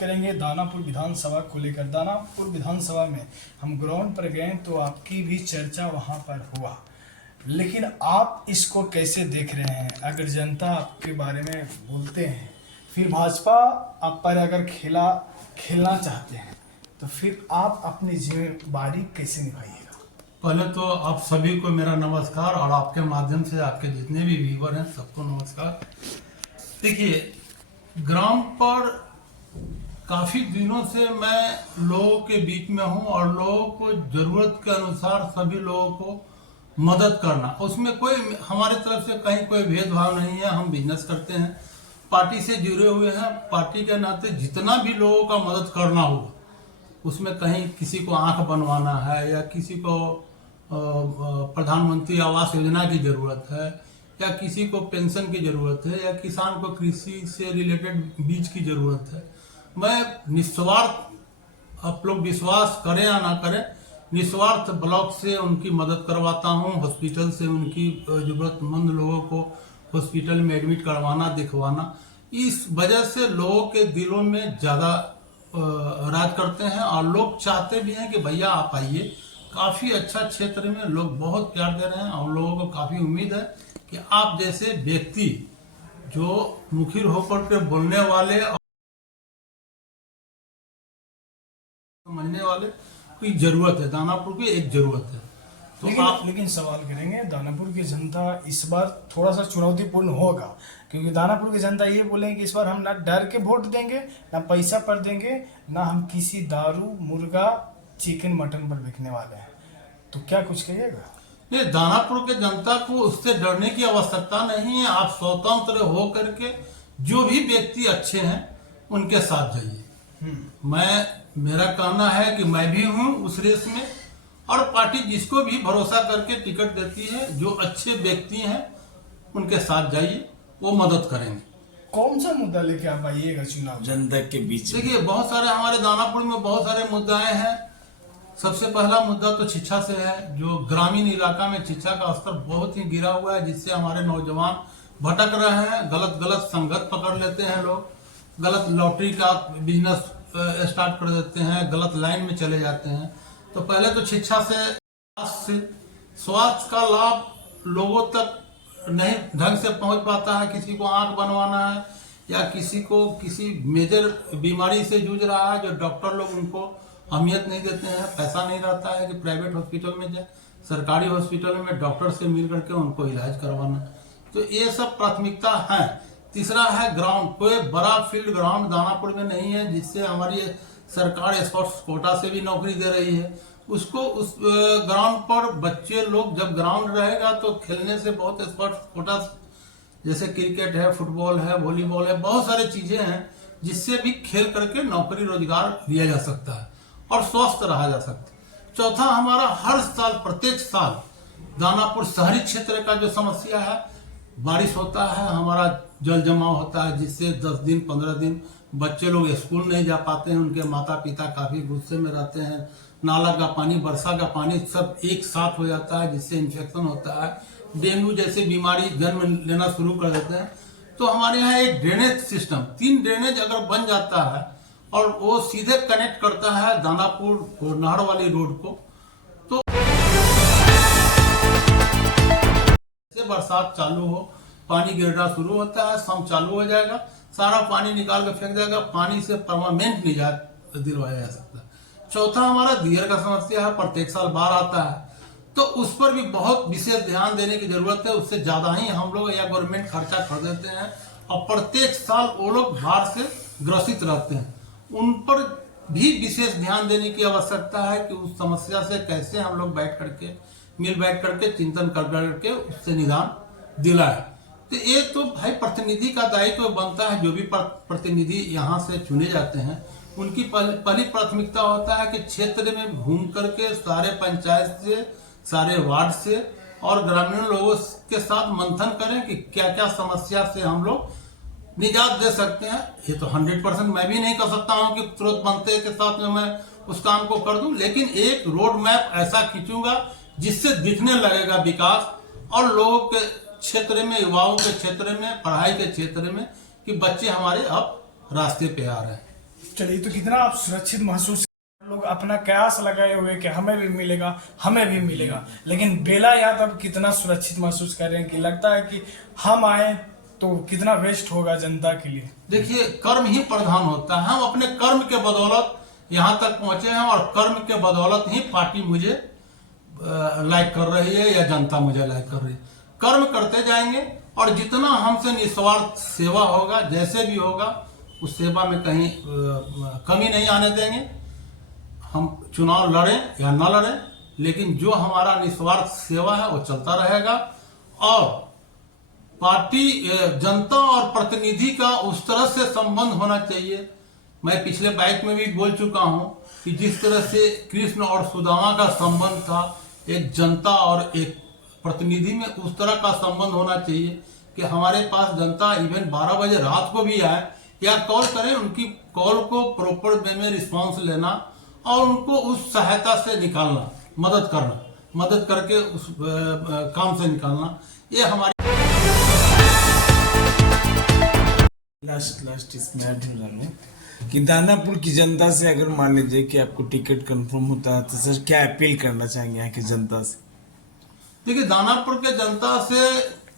करेंगे दानापुर विधानसभा को लेकर। दानापुर विधानसभा में हम ग्राउंड पर गए तो आपकी भी चर्चा वहां पर हुआ, लेकिन आप इसको कैसे देख रहे हैं? अगर जनता आपके बारे में बोलते हैं, फिर भाजपा आप पर अगर खेलना चाहते हैं, तो फिर आप अपनी जिम्मेदारी कैसे निभाइएगा? पहले तो आप सभी को मेरा नमस्कार, और आपके माध्यम से आपके जितने भी व्यूवर हैं सबको नमस्कार। देखिए, ग्राउंड पर काफी दिनों से मैं लोगों के बीच में हूं और लोगों को जरूरत के अनुसार सभी लोगों को मदद करना, उसमें कोई हमारे तरफ से कहीं कोई भेदभाव नहीं है। हम बिजनेस करते हैं, पार्टी से जुड़े हुए हैं, पार्टी के नाते जितना भी लोगों का मदद करना होगा, उसमें कहीं किसी को आंख बनवाना है या किसी को प्रधानमंत्री आवास योजना की जरूरत है या किसी को पेंशन की जरूरत है या किसान को कृषि से रिलेटेड बीज की जरूरत है, मैं निस्वार्थ, आप लोग विश्वास करें या ना करें, निस्वार्थ ब्लॉक से उनकी मदद करवाता हूं। हॉस्पिटल से उनकी जरूरतमंद लोगों को हॉस्पिटल में एडमिट करवाना, दिखवाना, इस वजह से लोगों के दिलों में ज्यादा राज करते हैं और लोग चाहते भी हैं कि भैया आप आइए। काफी अच्छा क्षेत्र में लोग बहुत प्यार दे रहे हैं और लोगों को काफी उम्मीद है कि आप जैसे व्यक्ति जो मुखिर होकर के बोलने वाले और समझने वाले की जरूरत है, दानापुर की एक जरूरत है। तो लेकिन सवाल करेंगे, दानापुर की जनता इस बार थोड़ा सा चुनौतीपूर्ण होगा, क्योंकि दानापुर की जनता ये बोलेंगे कि इस बार हम ना डर के वोट देंगे, ना पैसा पर देंगे, ना हम किसी दारू, मुर्गा, चिकन, मटन पर बिकने वाले हैं। तो क्या कुछ कहिएगा? नहीं, दानापुर के जनता को उससे डरने की आवश्यकता नहीं है। आप स्वतंत्र हो करके जो भी व्यक्ति अच्छे हैं उनके साथ जाइए। मेरा कहना है कि मैं भी हूं उस रेस में, और पार्टी जिसको भी भरोसा करके टिकट देती है, जो अच्छे व्यक्ति हैं उनके साथ जाइए, वो मदद करेंगे। कौन सा मुद्दा लेके आप आइएगा चुनाव जनता के बीच? देखिए, बहुत सारे हमारे दानापुर में बहुत सारे मुद्दाएं हैं। सबसे पहला मुद्दा तो शिक्षा से है। जो ग्रामीण इलाका में शिक्षा का स्तर बहुत ही गिरा हुआ है, जिससे हमारे नौजवान भटक रहे हैं, गलत संगत पकड़ लेते हैं, लोग गलत लॉटरी का बिजनेस स्टार्ट कर देते हैं, गलत लाइन में चले जाते हैं। तो पहले तो शिक्षा से स्वास्थ्य का लाभ लोगों तक नहीं ढंग से पहुंच पाता है। किसी को आंख बनवाना है या किसी को किसी मेजर बीमारी से जूझ रहा है, जो डॉक्टर लोग उनको अहमियत नहीं देते हैं, पैसा नहीं रहता है कि प्राइवेट हॉस्पिटल में जाए, सरकारी हॉस्पिटल में डॉक्टर से मिल करके उनको इलाज करवाना। तो ये सब प्राथमिकता है। तीसरा है ग्राउंड। कोई बड़ा फील्ड ग्राउंड दानापुर में नहीं है, जिससे हमारी सरकार स्पोर्ट्स कोटा से भी नौकरी दे रही है। उसको उस ग्राउंड पर बच्चे लोग, जब ग्राउंड रहेगा तो खेलने से बहुत स्पोर्ट्स कोटा, जैसे क्रिकेट है, फुटबॉल है, वॉलीबॉल है, बहुत सारी चीजें हैं जिससे भी खेल करके नौकरी रोजगार लिया जा सकता है और स्वस्थ रहा जा सकता है। चौथा, हमारा हर साल, प्रत्येक साल दानापुर शहरी क्षेत्र का जो समस्या है, बारिश होता है, हमारा जल जमाव होता है, जिससे 10 दिन 15 दिन बच्चे लोग स्कूल नहीं जा पाते हैं। उनके माता पिता काफी गुस्से में रहते हैं। नाला का पानी, वर्षा का पानी सब एक साथ हो जाता है, जिससे इन्फेक्शन होता है, डेंगू जैसी बीमारी जन्म लेना शुरू कर देते हैं। तो हमारे यहाँ एक ड्रेनेज सिस्टम, 3 ड्रेनेज अगर बन जाता है और वो सीधे कनेक्ट करता है दानापुर और नहर वाली रोड को, तो जैसे बरसात चालू हो, पानी गिरना शुरू होता है, शाम चालू हो जाएगा, सारा पानी निकाल कर फेंक जाएगा। पानी से परमानेंट निजात दिलवाया जा सकता है। चौथा, हमारा दियर का समस्या है, प्रत्येक साल बाढ़ आता है, तो उस पर भी बहुत विशेष ध्यान देने की जरूरत है। उससे ज्यादा ही हम लोग या गवर्नमेंट खर्चा कर देते हैं, और प्रत्येक साल वो लोग बाढ़ से ग्रसित रहते हैं। उन पर भी विशेष ध्यान देने की आवश्यकता है कि उस समस्या से कैसे हम लोग बैठ करके चिंतन कर करके उससे निदान दिलाए। तो ये तो भाई प्रतिनिधि का दायित्व बनता है। जो भी प्रतिनिधि यहाँ से चुने जाते हैं, उनकी पहली प्राथमिकता होता है कि क्षेत्र में घूम करके सारे पंचायत से, सारे वार्ड से और ग्रामीण लोगों के साथ मंथन करें कि क्या क्या समस्या से हम लोग निजात दे सकते हैं। ये तो 100% मैं भी नहीं कर सकता हूं कि तुरंत बनते के साथ में मैं उस काम को कर दूं, लेकिन एक रोड मैप ऐसा खींचूंगा जिससे दिखने लगेगा विकास, और लोगों के क्षेत्र में, युवाओं के क्षेत्र में, पढ़ाई के क्षेत्र में, कि बच्चे हमारे अब रास्ते पे आ रहे हैं। चलिए, तो कितना आप सुरक्षित महसूस, लोग अपना कयास लगाए हुए कि हमें भी मिलेगा, हमें भी मिलेगा, लेकिन बेला यादव कितना सुरक्षित महसूस कर रहे हैं कि लगता है कि हम आए तो कितना वेस्ट होगा जनता के लिए। देखिए, कर्म ही प्रधान होता है। हम अपने कर्म के बदौलत यहाँ तक पहुंचे हैं और कर्म के बदौलत ही पार्टी मुझे लाइक कर रही है या जनता मुझे लाइक कर रही है। कर्म करते जाएंगे और जितना हमसे निस्वार्थ सेवा होगा, जैसे भी होगा, उस सेवा में कहीं कमी नहीं आने देंगे। हम चुनाव लड़ें या न लड़ें, लेकिन जो हमारा निस्वार्थ सेवा है वो चलता रहेगा। और पार्टी जनता और प्रतिनिधि का उस तरह से संबंध होना चाहिए। मैं पिछले बाइक में भी बोल चुका हूं कि जिस तरह से कृष्ण और सुदामा का संबंध था, एक जनता और एक प्रतिनिधि में उस तरह का संबंध होना चाहिए कि हमारे पास जनता इवन 12 बजे रात को भी आए या कॉल करें, उनकी कॉल को प्रॉपर वे में रिस्पॉन्स लेना और उनको उस सहायता से निकालना, मदद करके उस काम से निकालना, ये हमारी लास्ट इसमें ऐड हो जाना कि दानापुर की जनता से अगर मान लीजिए कि आपको टिकट कंफर्म होता है तो सर क्या अपील करना चाहेंगे यहाँ की जनता से? देखिए, दानापुर के जनता से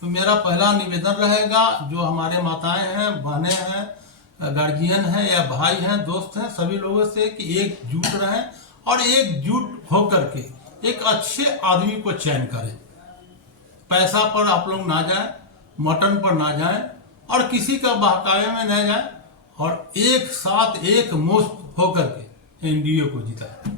मेरा पहला निवेदन रहेगा, जो हमारे माताएं हैं, बहनें हैं, गार्जियन हैं या भाई हैं, दोस्त हैं, सभी लोगों से कि एकजुट रहें और एकजुट होकर के एक अच्छे आदमी को चयन करें। पैसा पर आप लोग ना जाएं, मटन पर ना जाएं और किसी का बहकावे में न जाएं और एक साथ एक मुश्त होकर के एनडीए को जिताएं।